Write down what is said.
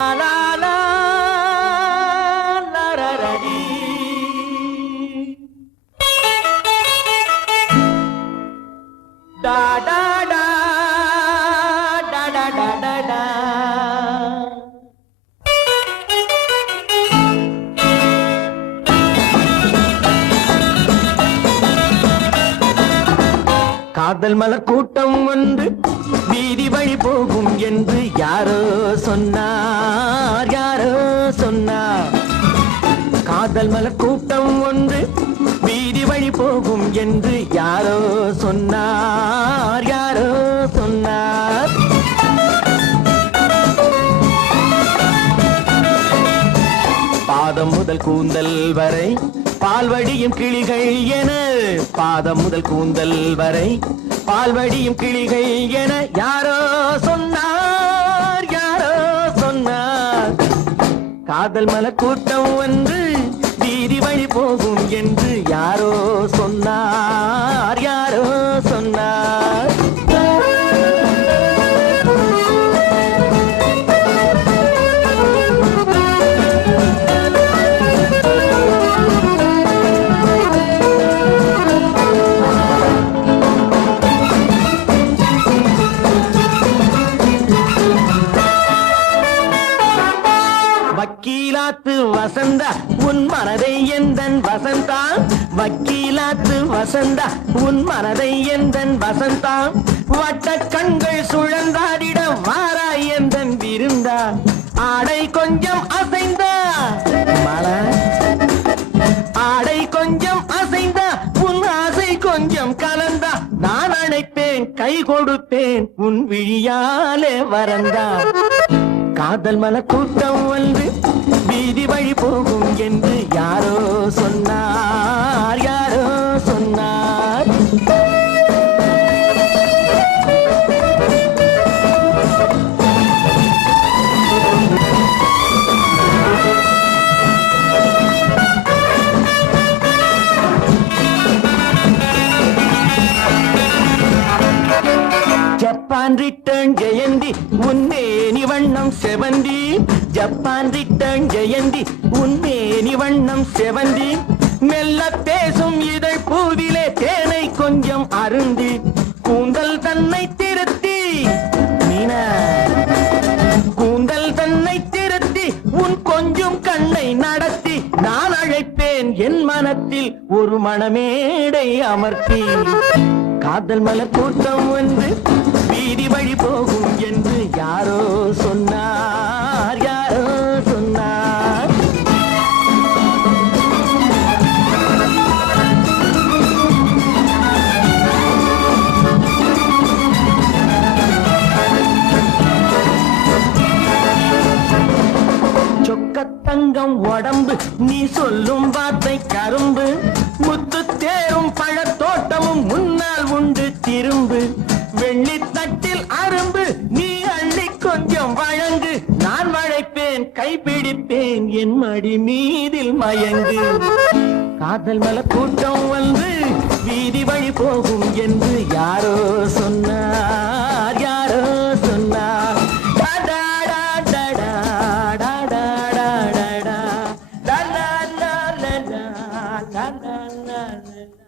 லா லா லரரடி. டா டா டா டா டா டா டா டா. காதல் மலர் கூட்டம் ஒன்று வீதி வழி போகும் என்று யாரோ சொன்னார், யாரோ சொன்னார். காதல் மலர் கூட்டம் ஒன்று வீதி வழி போகும் என்று யாரோ சொன்னார், யாரோ சொன்னார். பாதம் முதல் கூந்தல் வரை பால்வடியும் கிளிகள் என, பாதம் முதல் கூந்தல் வரை பால்வடியும் கிளிகள் என யாரோ சொன்னார், யாரோ சொன்னார். காதல் மலர் கூட்டம் ஒன்று வீதி வழி போகும் என்று யாரோ சொன்னார், யாரோ சொன்னார். வக்கீலாத்து வசந்தா உன் மனதை எந்தன் வசந்தா, வக்கீலாத்து வசந்தா உன் மனதை எந்தன் வசந்தா. வட்ட கண்கள் சுழந்தாடிட வாராய் எந்தன் விருந்தா. ஆடை கொஞ்சம் அசைந்தா மழை, ஆடை கொஞ்சம் அசைந்தா உன் ஆசை கொஞ்சம் கலந்தா. நான் அழைப்பேன் கை கொடுப்பேன் உன் விழியாலே வரந்தா. காதல் மலர் கூட்டம் ஒன்று வீதி வழி போகும் என்று யாரோ சொன்னார், யாரோ சொன்னார். ஜப்பான் ரிட்டர்ன் ஜெயந்தி உன்னேனி வண்ணம் செவந்தி, ஜப்பான் ரிட்டர்ன் ஜெயந்தி உன்னேனி வண்ணம் செவந்தி. மெல்ல பேசும் இதழ் பூவிலே தேனை கொஞ்சம் அருந்தி, கூந்தல் தன்னை திருத்தி மீனா, கூந்தல் தன்னை திருத்தி உன் கொஞ்சம் கண்ணை நடத்தி. நான் அழைப்பேன் என் மனத்தில் ஒரு மணமேடை அமர்த்தி. காதல் மலர் கூட்டம் ஒன்று வீதி வழி போகும் என்று யாரோ சொன்னார், யாரோ சொன்னார். சொக்கத்தங்கம் உடம்பு நீ சொல்லும் வார்த்தை கரும்பு, முத்து தேரும் பழத்தோட்டமும் முன்னால் உண்டு திரும்பு. வெள்ளி தட்டில் அரும்பு நீ அள்ளி கொஞ்சம் வழங்கு, நான் வளைப்பேன் கைப்பிடிப்பேன் என் மடி மீதில் மயங்கு. காதல் மலர் கூட்டம் வந்து வீதி வழி போகும் என்று யாரோ சொன்னார், யாரோ சொன்னார். டடா டடா டடா டடா டடா லா லா லா லா லா லா லா.